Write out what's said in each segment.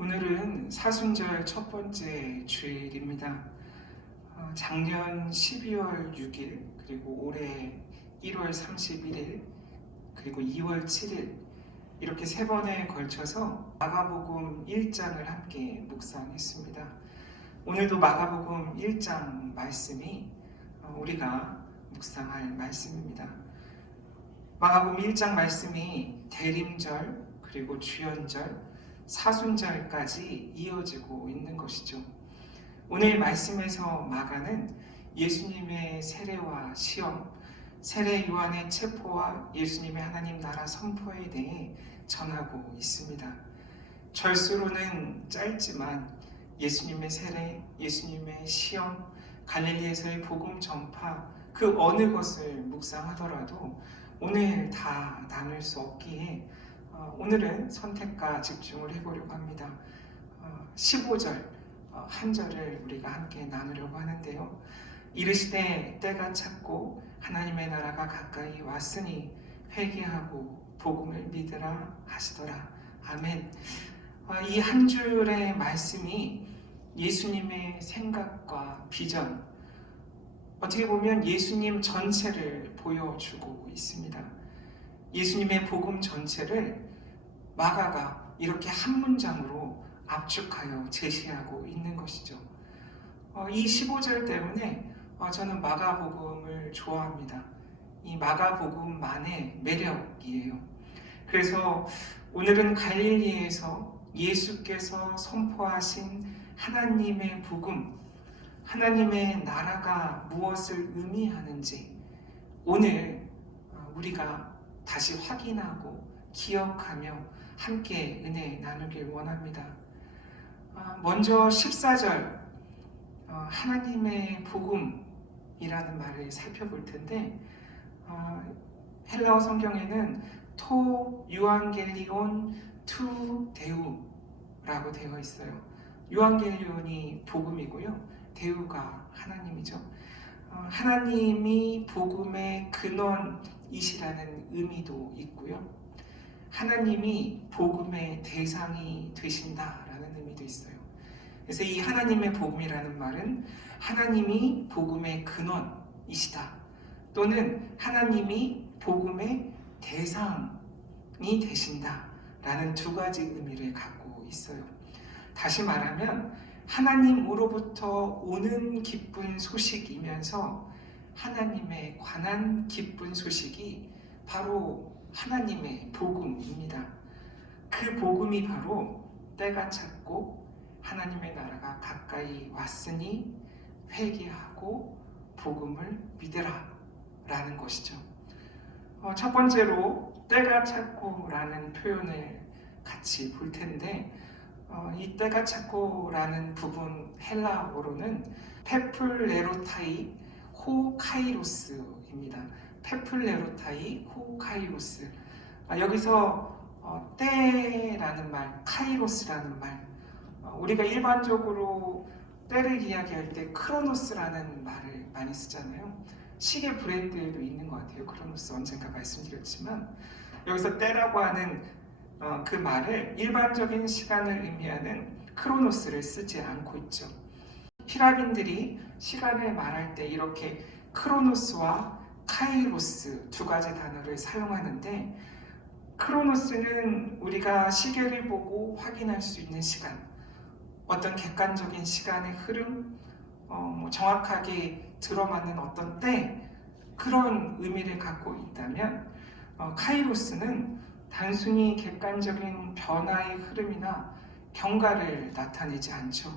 오늘은 사순절 첫 번째 주일입니다. 작년 12월 6일, 그리고 올해 1월 31일, 그리고 2월 7일 이렇게 세 번에 걸쳐서 마가복음 1장을 함께 묵상했습니다. 오늘도 마가복음 1장 말씀이 우리가 묵상할 말씀입니다. 마가복음 1장 말씀이 대림절, 그리고 주연절, 사순절까지 이어지고 있는 것이죠. 오늘 말씀에서 마가는 예수님의 세례와 시험, 세례 요한의 체포와 예수님의 하나님 나라 선포에 대해 전하고 있습니다. 절수로는 짧지만 예수님의 세례, 예수님의 시험, 갈릴리에서의 복음 전파, 그 어느 것을 묵상하더라도 오늘 다 나눌 수 없기에 오늘은 선택과 집중을 해보려고 합니다. 15절 한 절을 우리가 함께 나누려고 하는데요. 이르시되 때가 찼고 하나님의 나라가 가까이 왔으니 회개하고 복음을 믿으라 하시더라. 아멘. 이 한 줄의 말씀이 예수님의 생각과 비전, 어떻게 보면 예수님 전체를 보여주고 있습니다. 예수님의 복음 전체를 마가가 이렇게 한 문장으로 압축하여 제시하고 있는 것이죠. 이 15절 때문에 저는 마가복음을 좋아합니다. 이 마가복음만의 매력이에요. 그래서 오늘은 갈릴리에서 예수께서 선포하신 하나님의 복음, 하나님의 나라가 무엇을 의미하는지 오늘 우리가 다시 확인하고 기억하며 함께 은혜 나누길 원합니다. 먼저 14절 하나님의 복음이라는 말을 살펴볼 텐데 헬라어 성경에는 토 유앙겔리온 투 데우라고 되어 있어요. 유앙겔리온이 복음이고요, 데우가 하나님이죠. 하나님이 복음의 근원이시라는 의미도 있고요, 하나님이 복음의 대상이 되신다라는 의미도 있어요. 그래서 이 하나님의 복음이라는 말은 하나님이 복음의 근원이시다, 또는 하나님이 복음의 대상이 되신다라는 두 가지 의미를 갖고 있어요. 다시 말하면 하나님으로부터 오는 기쁜 소식이면서 하나님에 관한 기쁜 소식이 바로 하나님의 복음입니다. 그 복음이 바로 때가 찼고 하나님의 나라가 가까이 왔으니 회개하고 복음을 믿으라 라는 것이죠. 첫 번째로 때가 찼고 라는 표현을 같이 볼 텐데 이 때가 찼고 라는 부분 헬라어로는 페플레로타이 호카이로스입니다. 페플레로타이 호카이로스. 여기서 때라는 말, 카이로스라는 말, 우리가 일반적으로 때를 이야기할 때 크로노스라는 말을 많이 쓰잖아요. 시계 브랜드에도 있는 것 같아요. 크로노스, 언젠가 말씀드렸지만 여기서 때라고 하는 그 말을 일반적인 시간을 의미하는 크로노스를 쓰지 않고 있죠. 히라빈들이 시간을 말할 때 이렇게 크로노스와 카이로스 두 가지 단어를 사용하는데, 크로노스는 우리가 시계를 보고 확인할 수 있는 시간, 어떤 객관적인 시간의 흐름, 정확하게 들어맞는 어떤 때, 그런 의미를 갖고 있다면 카이로스는 단순히 객관적인 변화의 흐름이나 경과를 나타내지 않죠.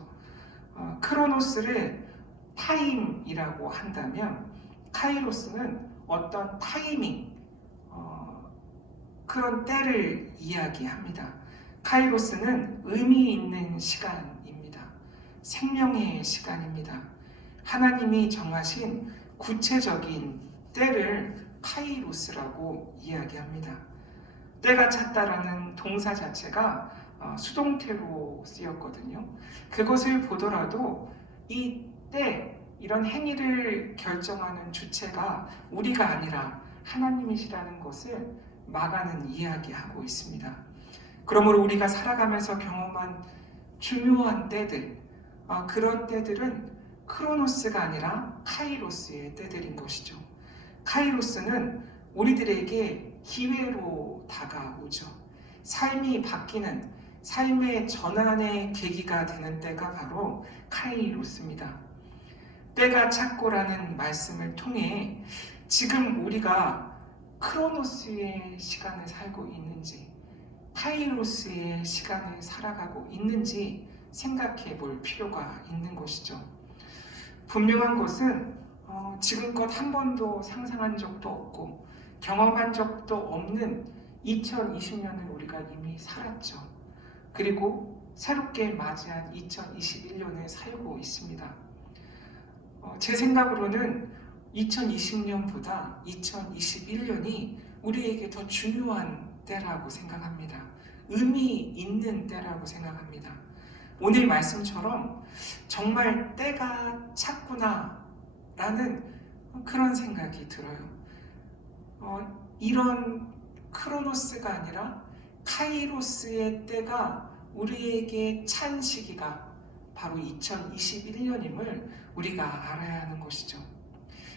크로노스를 타임이라고 한다면 카이로스는 어떤 타이밍, 그런 때를 이야기합니다. 카이로스는 의미 있는 시간입니다. 생명의 시간입니다. 하나님이 정하신 구체적인 때를 카이로스라고 이야기합니다. 때가 찼다라는 동사 자체가 수동태로 쓰였거든요. 그것을 보더라도 이 때, 이런 행위를 결정하는 주체가 우리가 아니라 하나님이시라는 것을 마가는 이야기하고 있습니다. 그러므로 우리가 살아가면서 경험한 중요한 때들, 그런 때들은 크로노스가 아니라 카이로스의 때들인 것이죠. 카이로스는 우리들에게 기회로 다가오죠. 삶이 바뀌는, 삶의 전환의 계기가 되는 때가 바로 카이로스입니다. 때가 찼고라는 말씀을 통해 지금 우리가 크로노스의 시간을 살고 있는지, 카이로스의 시간을 살아가고 있는지 생각해 볼 필요가 있는 것이죠. 분명한 것은 지금껏 한 번도 상상한 적도 없고 경험한 적도 없는 2020년을 우리가 이미 살았죠. 그리고 새롭게 맞이한 2021년을 살고 있습니다. 제 생각으로는 2020년보다 2021년이 우리에게 더 중요한 때라고 생각합니다. 의미 있는 때라고 생각합니다. 오늘 말씀처럼 정말 때가 찼구나 라는 그런 생각이 들어요. 이런 크로노스가 아니라 카이로스의 때가 우리에게 찬 시기가 바로 2021년임을 우리가 알아야 하는 것이죠.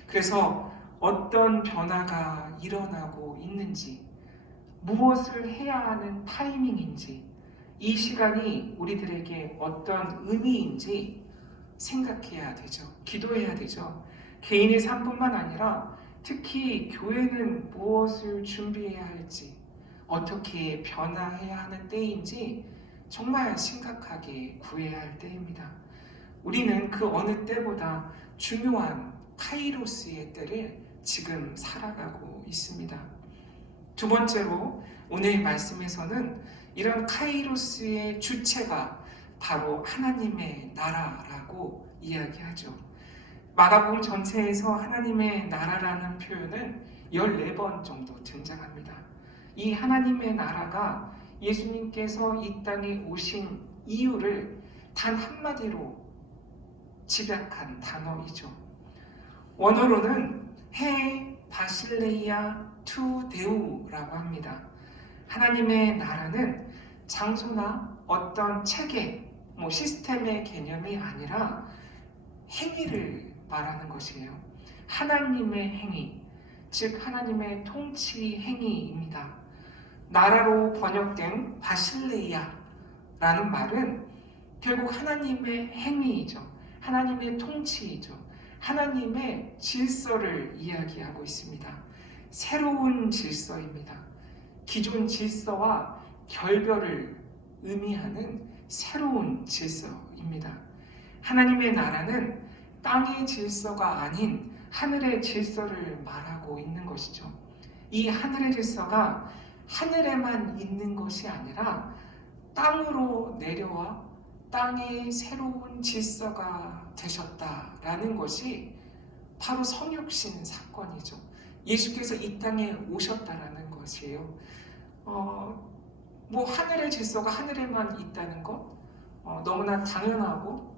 그래서 어떤 변화가 일어나고 있는지, 무엇을 해야 하는 타이밍인지, 이 시간이 우리들에게 어떤 의미인지 생각해야 되죠. 기도해야 되죠. 개인의 삶뿐만 아니라 특히 교회는 무엇을 준비해야 할지, 어떻게 변화해야 하는 때인지 정말 심각하게 구해야 할 때입니다. 우리는 그 어느 때보다 중요한 카이로스의 때를 지금 살아가고 있습니다. 두 번째로 오늘 말씀에서는 이런 카이로스의 주체가 바로 하나님의 나라라고 이야기하죠. 마가복음 전체에서 하나님의 나라라는 표현은 14번 정도 등장합니다. 이 하나님의 나라가 예수님께서 이 땅에 오신 이유를 단 한마디로 집약한 단어이죠. 원어로는 헤 바실레이아 투 데우라고 합니다. 하나님의 나라는 장소나 어떤 체계, 시스템의 개념이 아니라 행위를 말하는 것이에요. 하나님의 행위, 즉 하나님의 통치 행위입니다. 나라로 번역된 바실레이아라는 말은 결국 하나님의 행위이죠. 하나님의 통치이죠. 하나님의 질서를 이야기하고 있습니다. 새로운 질서입니다. 기존 질서와 결별을 의미하는 새로운 질서입니다. 하나님의 나라는 땅의 질서가 아닌 하늘의 질서를 말하고 있는 것이죠. 이 하늘의 질서가 하늘에만 있는 것이 아니라 땅으로 내려와 땅의 새로운 질서가 되셨다라는 것이 바로 성육신 사건이죠. 예수께서 이 땅에 오셨다라는 것이에요. 하늘의 질서가 하늘에만 있다는 것 너무나 당연하고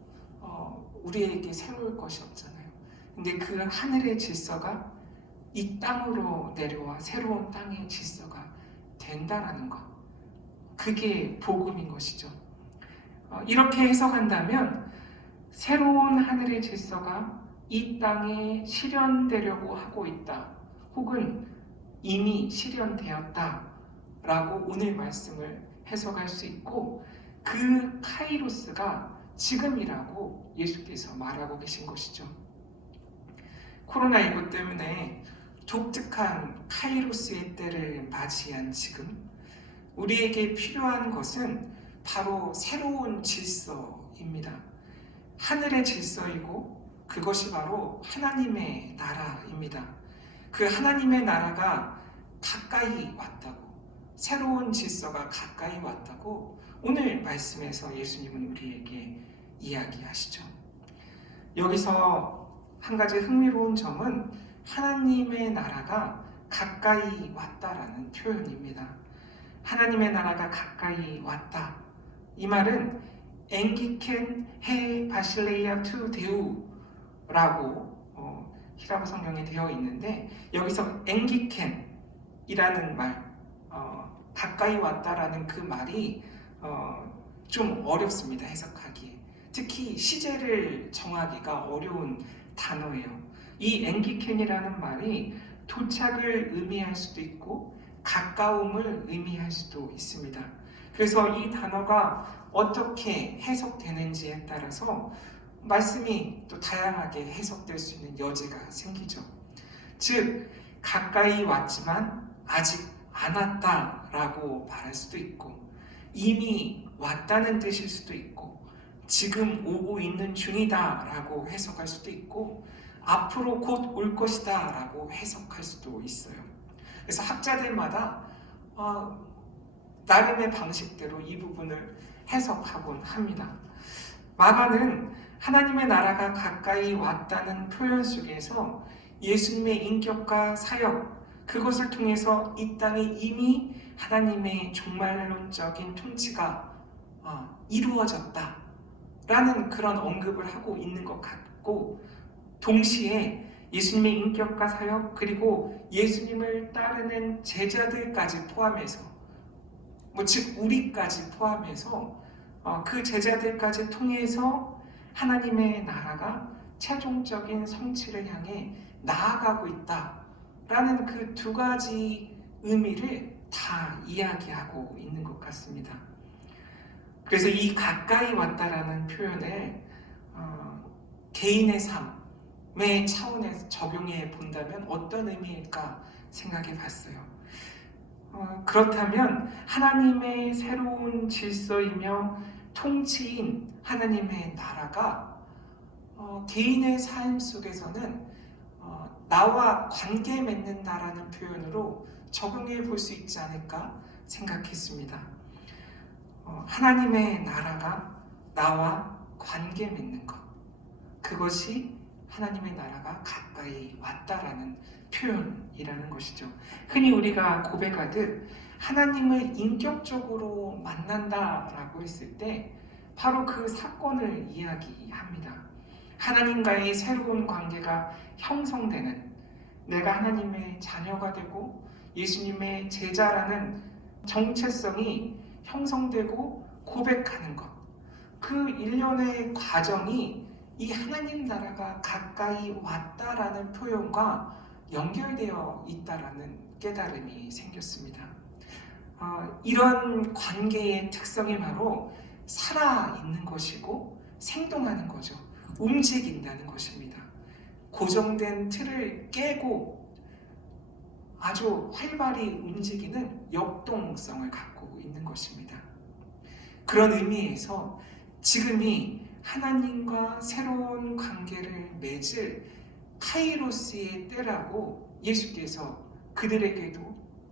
우리에게 새로울 것이 없잖아요. 근데 그 하늘의 질서가 이 땅으로 내려와 새로운 땅의 질서가 된다라는 것, 그게 복음인 것이죠. 이렇게 해석한다면 새로운 하늘의 질서가 이 땅에 실현되려고 하고 있다, 혹은 이미 실현되었다 라고 오늘 말씀을 해석할 수 있고, 그 카이로스가 지금이라고 예수께서 말하고 계신 것이죠. 코로나19 때문에 독특한 카이로스의 때를 맞이한 지금 우리에게 필요한 것은 바로 새로운 질서입니다. 하늘의 질서이고 그것이 바로 하나님의 나라입니다. 그 하나님의 나라가 가까이 왔다고, 새로운 질서가 가까이 왔다고 오늘 말씀에서 예수님은 우리에게 이야기하시죠. 여기서 한 가지 흥미로운 점은 하나님의 나라가 가까이 왔다라는 표현입니다. 하나님의 나라가 가까이 왔다. 이 말은 엥기켄 헤 바실레이아 투 데우라고 히라보 성경에 되어 있는데, 여기서 엥기켄이라는 말, 가까이 왔다라는 그 말이 좀 어렵습니다, 해석하기에. 특히 시제를 정하기가 어려운 단어예요. 이 앵기켄이라는 말이 도착을 의미할 수도 있고 가까움을 의미할 수도 있습니다. 그래서 이 단어가 어떻게 해석되는지에 따라서 말씀이 또 다양하게 해석될 수 있는 여지가 생기죠. 즉, 가까이 왔지만 아직 안 왔다라고 말할 수도 있고, 이미 왔다는 뜻일 수도 있고, 지금 오고 있는 중이다라고 해석할 수도 있고, 앞으로 곧 올 것이다라고 해석할 수도 있어요. 그래서 학자들마다 나름의 방식대로 이 부분을 해석하곤 합니다. 마가는 하나님의 나라가 가까이 왔다는 표현 속에서 예수님의 인격과 사역, 그것을 통해서 이 땅에 이미 하나님의 종말론적인 통치가 이루어졌다라는 그런 언급을 하고 있는 것 같고, 동시에 예수님의 인격과 사역, 그리고 예수님을 따르는 제자들까지 포함해서, 즉 우리까지 포함해서 그 제자들까지 통해서 하나님의 나라가 최종적인 성취를 향해 나아가고 있다라는 그 두 가지 의미를 다 이야기하고 있는 것 같습니다. 그래서 이 가까이 왔다라는 표현을 개인의 삶의 차원에서 적용해 본다면 어떤 의미일까 생각해 봤어요. 그렇다면 하나님의 새로운 질서이며 통치인 하나님의 나라가 개인의 삶 속에서는 나와 관계 맺는다라는 표현으로 적용해 볼 수 있지 않을까 생각했습니다. 하나님의 나라가 나와 관계 맺는 것, 그것이 하나님의 나라가 가까이 왔다라는 표현이라는 것이죠. 흔히 우리가 고백하듯 하나님을 인격적으로 만난다라고 했을 때 바로 그 사건을 이야기합니다. 하나님과의 새로운 관계가 형성되는, 내가 하나님의 자녀가 되고 예수님의 제자라는 정체성이 형성되고 고백하는 것, 그 일련의 과정이 이 하나님 나라가 가까이 왔다라는 표현과 연결되어 있다라는 깨달음이 생겼습니다. 이런 관계의 특성이 바로 살아있는 것이고 생동하는 거죠. 움직인다는 것입니다. 고정된 틀을 깨고 아주 활발히 움직이는 역동성을 갖고 있는 것입니다. 그런 의미에서 지금이 하나님과 새로운 관계를 맺을 카이로스의 때라고 예수께서 그들에게도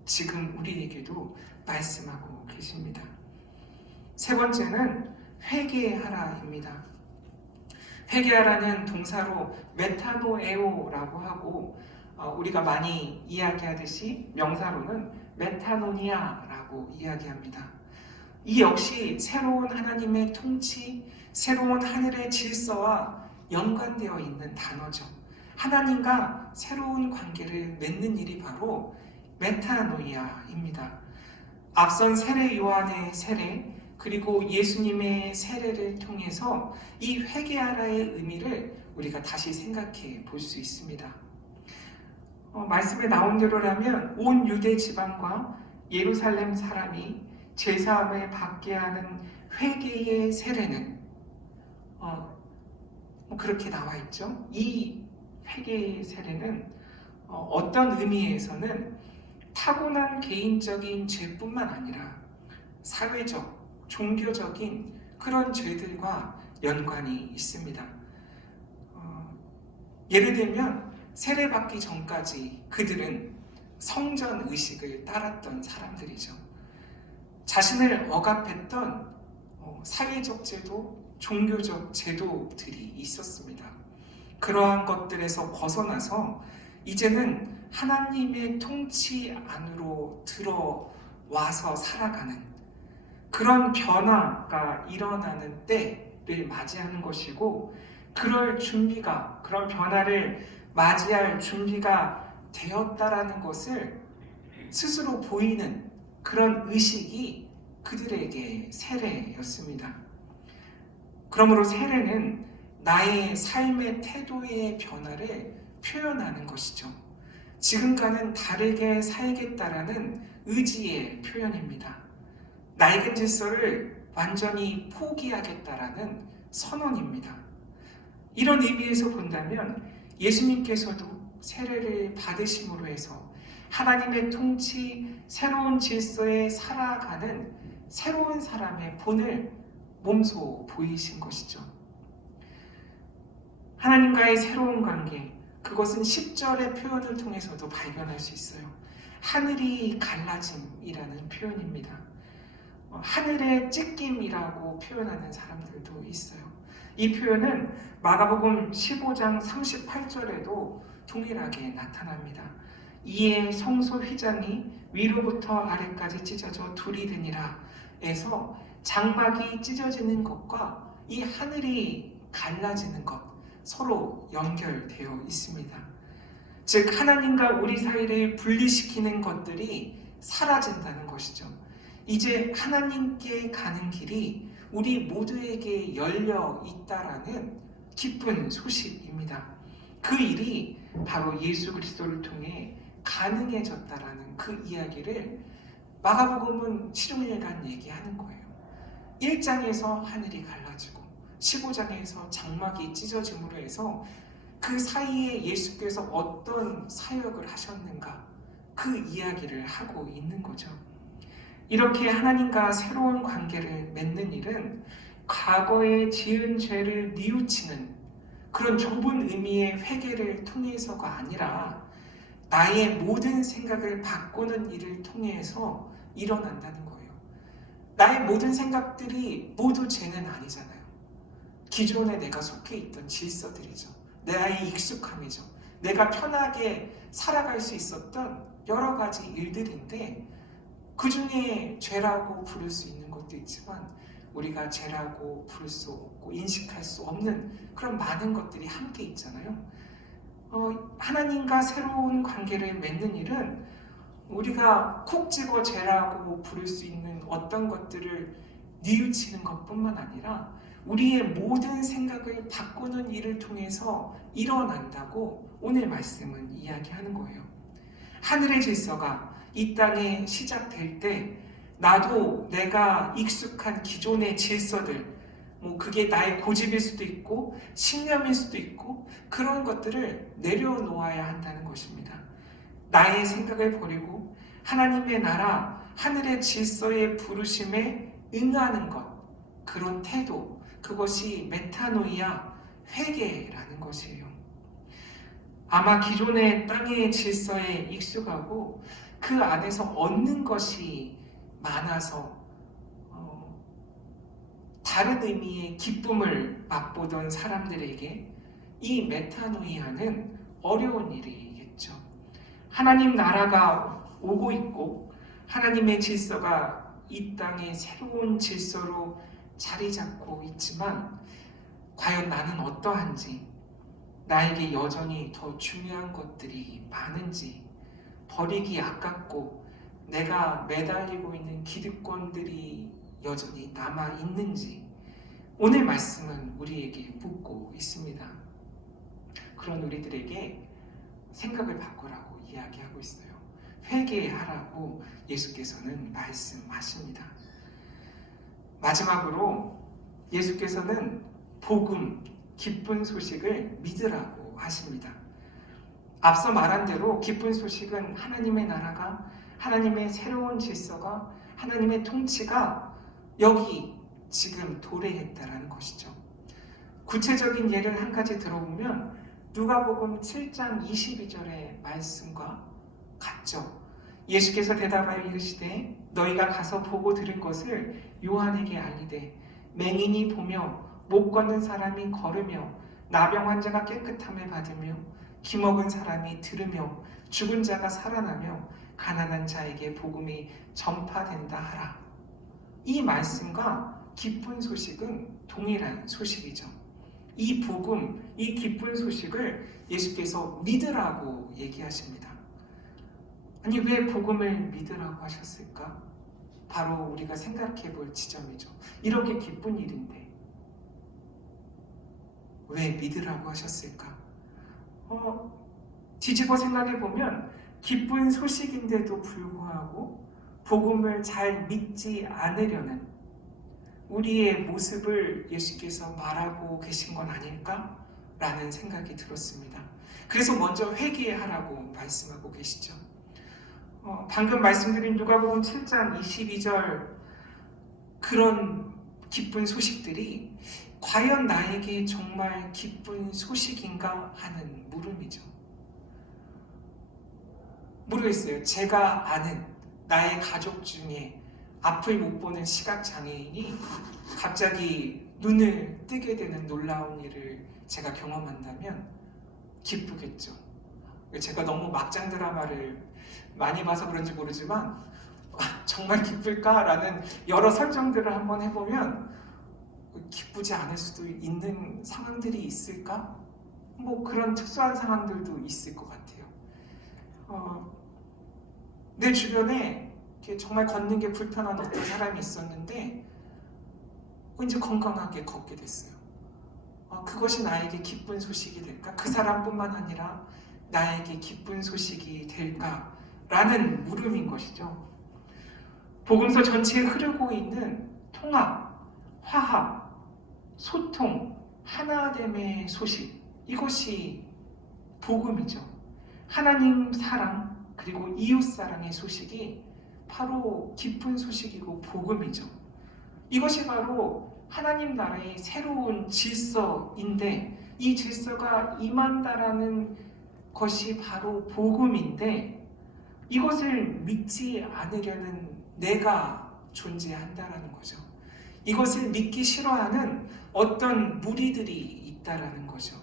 지금 우리에게도 말씀하고 계십니다. 세 번째는 회개하라입니다. 회개하라는 동사로 메타노에오라고 하고, 우리가 많이 이야기하듯이 명사로는 메타노니아라고 이야기합니다. 이 역시 새로운 하나님의 통치, 새로운 하늘의 질서와 연관되어 있는 단어죠. 하나님과 새로운 관계를 맺는 일이 바로 메타노이아입니다. 앞선 세례 요한의 세례, 그리고 예수님의 세례를 통해서 이 회개하라의 의미를 우리가 다시 생각해 볼 수 있습니다. 말씀에 나온 대로라면 온 유대 지방과 예루살렘 사람이 제사함을 받게 하는 회개의 세례는 그렇게 나와 있죠. 이 회개의 세례는 어떤 의미에서는 타고난 개인적인 죄뿐만 아니라 사회적, 종교적인 그런 죄들과 연관이 있습니다. 예를 들면 세례받기 전까지 그들은 성전 의식을 따랐던 사람들이죠. 자신을 억압했던 사회적 제도, 종교적 제도들이 있었습니다. 그러한 것들에서 벗어나서 이제는 하나님의 통치 안으로 들어와서 살아가는 그런 변화가 일어나는 때를 맞이하는 것이고, 그런 변화를 맞이할 준비가 되었다라는 것을 스스로 보이는 그런 의식이 그들에게 세례였습니다. 그러므로 세례는 나의 삶의 태도의 변화를 표현하는 것이죠. 지금과는 다르게 살겠다라는 의지의 표현입니다. 낡은 질서를 완전히 포기하겠다라는 선언입니다. 이런 의미에서 본다면 예수님께서도 세례를 받으심으로 해서 하나님의 통치, 새로운 질서에 살아가는 새로운 사람의 본을 몸소 보이신 것이죠. 하나님과의 새로운 관계, 그것은 10절의 표현을 통해서도 발견할 수 있어요. 하늘이 갈라짐이라는 표현입니다. 하늘의 찢김이라고 표현하는 사람들도 있어요. 이 표현은 마가복음 15장 38절에도 동일하게 나타납니다. 이에 성소 휘장이 위로부터 아래까지 찢어져 둘이 되니라 에서 장막이 찢어지는 것과 이 하늘이 갈라지는 것 서로 연결되어 있습니다. 즉 하나님과 우리 사이를 분리시키는 것들이 사라진다는 것이죠. 이제 하나님께 가는 길이 우리 모두에게 열려 있다라는 기쁜 소식입니다. 그 일이 바로 예수 그리스도를 통해 가능해졌다라는 그 이야기를 마가복음은 시종일관 얘기하는 거예요. 1장에서 하늘이 갈라지고 15장에서 장막이 찢어짐으로 해서 그 사이에 예수께서 어떤 사역을 하셨는가 그 이야기를 하고 있는 거죠. 이렇게 하나님과 새로운 관계를 맺는 일은 과거에 지은 죄를 뉘우치는 그런 좁은 의미의 회개를 통해서가 아니라 나의 모든 생각을 바꾸는 일을 통해서 일어난다는 거예요. 나의 모든 생각들이 모두 죄는 아니잖아요. 기존에 내가 속해 있던 질서들이죠. 나의 익숙함이죠. 내가 편하게 살아갈 수 있었던 여러 가지 일들인데 그 중에 죄라고 부를 수 있는 것도 있지만 우리가 죄라고 부를 수 없고 인식할 수 없는 그런 많은 것들이 함께 있잖아요. 하나님과 새로운 관계를 맺는 일은 우리가 콕 집어 죄라고 부를 수 있는 어떤 것들을 뉘우치는 것뿐만 아니라 우리의 모든 생각을 바꾸는 일을 통해서 일어난다고 오늘 말씀은 이야기하는 거예요. 하늘의 질서가 이 땅에 시작될 때 나도 내가 익숙한 기존의 질서들, 그게 나의 고집일 수도 있고 신념일 수도 있고 그런 것들을 내려놓아야 한다는 것입니다. 나의 생각을 버리고 하나님의 나라, 하늘의 질서의 부르심에 응하는 것, 그런 태도, 그것이 메타노이아, 회개라는 것이에요. 아마 기존의 땅의 질서에 익숙하고 그 안에서 얻는 것이 많아서 다른 의미의 기쁨을 맛보던 사람들에게 이 메타노이아는 어려운 일이겠죠. 하나님 나라가 오고 있고 하나님의 질서가 이 땅의 새로운 질서로 자리 잡고 있지만 과연 나는 어떠한지, 나에게 여전히 더 중요한 것들이 많은지, 버리기 아깝고 내가 매달리고 있는 기득권들이 여전히 남아있는지 오늘 말씀은 우리에게 묻고 있습니다. 그런 우리들에게 생각을 바꾸라고 이야기하고 있어요. 회개하라고 예수께서는 말씀하십니다. 마지막으로 예수께서는 복음, 기쁜 소식을 믿으라고 하십니다. 앞서 말한 대로 기쁜 소식은 하나님의 나라가, 하나님의 새로운 질서가, 하나님의 통치가 여기 지금 도래했다라는 것이죠. 구체적인 예를 한 가지 들어보면 누가복음 7장 22절의 말씀과 같죠. 예수께서 대답하여 이르시되 너희가 가서 보고 들은 것을 요한에게 알리되 맹인이 보며 못 걷는 사람이 걸으며 나병 환자가 깨끗함을 받으며 기먹은 사람이 들으며 죽은 자가 살아나며 가난한 자에게 복음이 전파된다 하라. 이 말씀과 기쁜 소식은 동일한 소식이죠. 이 복음, 이 기쁜 소식을 예수께서 믿으라고 얘기하십니다. 아니 왜 복음을 믿으라고 하셨을까? 바로 우리가 생각해 볼 지점이죠. 이렇게 기쁜 일인데 왜 믿으라고 하셨을까? 뒤집어 생각해 보면 기쁜 소식인데도 불구하고 복음을 잘 믿지 않으려는 우리의 모습을 예수께서 말하고 계신 건 아닐까? 라는 생각이 들었습니다. 그래서 먼저 회개하라고 말씀하고 계시죠. 방금 말씀드린 누가복음 7장 22절 그런 기쁜 소식들이 과연 나에게 정말 기쁜 소식인가 하는 물음이죠. 모르겠어요. 제가 아는 나의 가족 중에 앞을 못 보는 시각장애인이 갑자기 눈을 뜨게 되는 놀라운 일을 제가 경험한다면 기쁘겠죠. 제가 너무 막장 드라마를 많이 봐서 그런지 모르지만 정말 기쁠까라는 여러 설정들을 한번 해보면 기쁘지 않을 수도 있는 상황들이 있을까? 뭐 그런 특수한 상황들도 있을 것 같아요. 내 주변에 정말 걷는 게 불편한 어떤 사람이 있었는데 이제 건강하게 걷게 됐어요. 그것이 나에게 기쁜 소식이 될까? 그 사람뿐만 아니라 나에게 기쁜 소식이 될까라는 물음인 것이죠. 복음서 전체에 흐르고 있는 통합, 화합, 소통, 하나됨의 소식, 이것이 복음이죠. 하나님 사랑 그리고 이웃 사랑의 소식이 바로 기쁜 소식이고 복음이죠. 이것이 바로 하나님 나라의 새로운 질서인데 이 질서가 임한다라는 것이 바로 복음인데 이것을 믿지 않으려는 내가 존재한다라는 거죠. 이것을 믿기 싫어하는 어떤 무리들이 있다라는 거죠.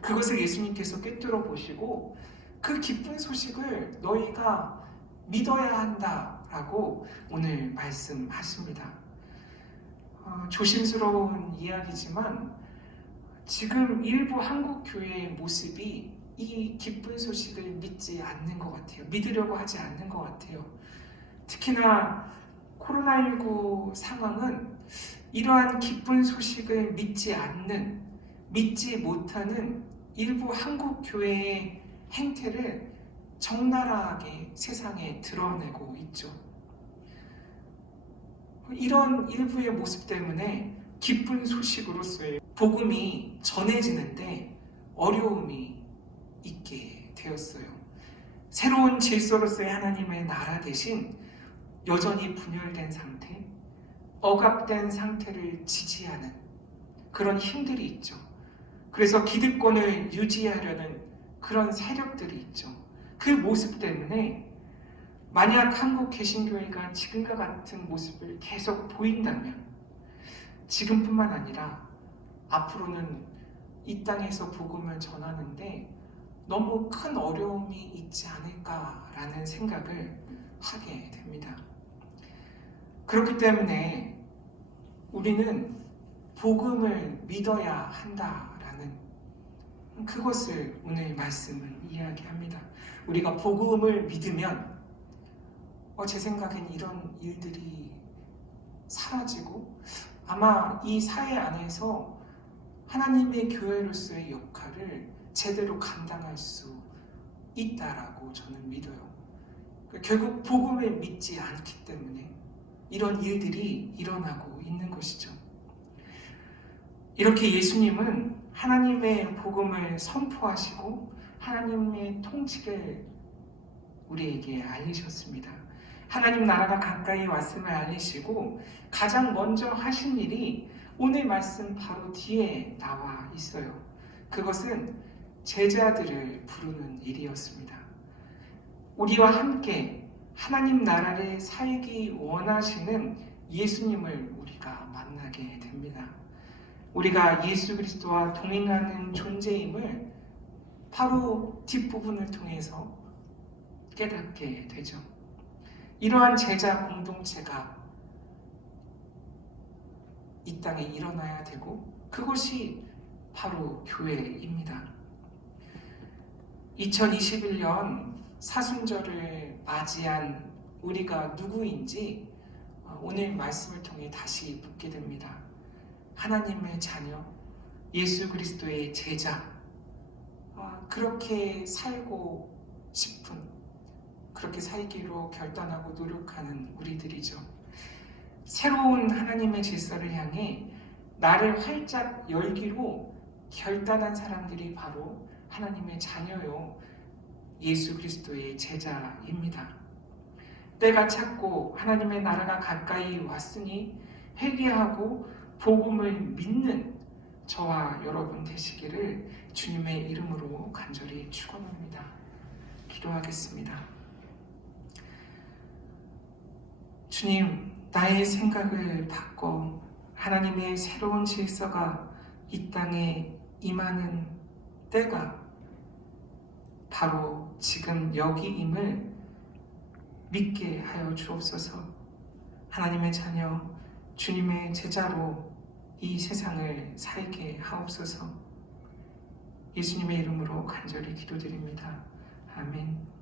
그것을 예수님께서 꿰뚫어 보시고 그 기쁜 소식을 너희가 믿어야 한다라고 오늘 말씀하십니다. 조심스러운 이야기지만 지금 일부 한국 교회의 모습이 이 기쁜 소식을 믿지 않는 것 같아요. 믿으려고 하지 않는 것 같아요. 특히나 코로나19 상황은 이러한 기쁜 소식을 믿지 못하는 일부 한국 교회의 행태를 적나라하게 세상에 드러내고 있죠. 이런 일부의 모습 때문에 기쁜 소식으로서의 복음이 전해지는데 어려움이 있게 되었어요. 새로운 질서로서의 하나님의 나라 대신 여전히 분열된 상태, 억압된 상태를 지지하는 그런 힘들이 있죠. 그래서 기득권을 유지하려는 그런 세력들이 있죠. 그 모습 때문에 만약 한국 개신교회가 지금과 같은 모습을 계속 보인다면 지금뿐만 아니라 앞으로는 이 땅에서 복음을 전하는데 너무 큰 어려움이 있지 않을까라는 생각을 하게 됩니다. 그렇기 때문에 우리는 복음을 믿어야 한다라는 그것을 오늘 말씀은 이야기합니다. 우리가 복음을 믿으면 제 생각엔 이런 일들이 사라지고 아마 이 사회 안에서 하나님의 교회로서의 역할을 제대로 감당할 수 있다라고 저는 믿어요. 결국 복음을 믿지 않기 때문에 이런 일들이 일어나고 있는 것이죠. 이렇게 예수님은 하나님의 복음을 선포하시고 하나님의 통치를 우리에게 알리셨습니다. 하나님 나라가 가까이 왔음을 알리시고 가장 먼저 하신 일이 오늘 말씀 바로 뒤에 나와 있어요. 그것은 제자들을 부르는 일이었습니다. 우리와 함께 하나님 나라를 살기 원하시는 예수님을 우리가 만나게 됩니다. 우리가 예수 그리스도와 동행하는 존재임을 바로 뒷부분을 통해서 깨닫게 되죠. 이러한 제자 공동체가 이 땅에 일어나야 되고 그것이 바로 교회입니다. 2021년 사순절을 맞이한 우리가 누구인지 오늘 말씀을 통해 다시 묻게 됩니다. 하나님의 자녀, 예수 그리스도의 제자, 그렇게 살고 싶은, 그렇게 살기로 결단하고 노력하는 우리들이죠. 새로운 하나님의 질서를 향해 나를 활짝 열기로 결단한 사람들이 바로 하나님의 자녀요, 예수 그리스도의 제자입니다. 때가 찼고 하나님의 나라가 가까이 왔으니 회개하고 복음을 믿는 저와 여러분 되시기를 주님의 이름으로 간절히 축원합니다. 기도하겠습니다. 주님, 나의 생각을 바꿔 하나님의 새로운 질서가 이 땅에 임하는 때가 바로 지금 여기임을 믿게 하여 주옵소서. 하나님의 자녀, 주님의 제자로 이 세상을 살게 하옵소서. 예수님의 이름으로 간절히 기도드립니다. 아멘.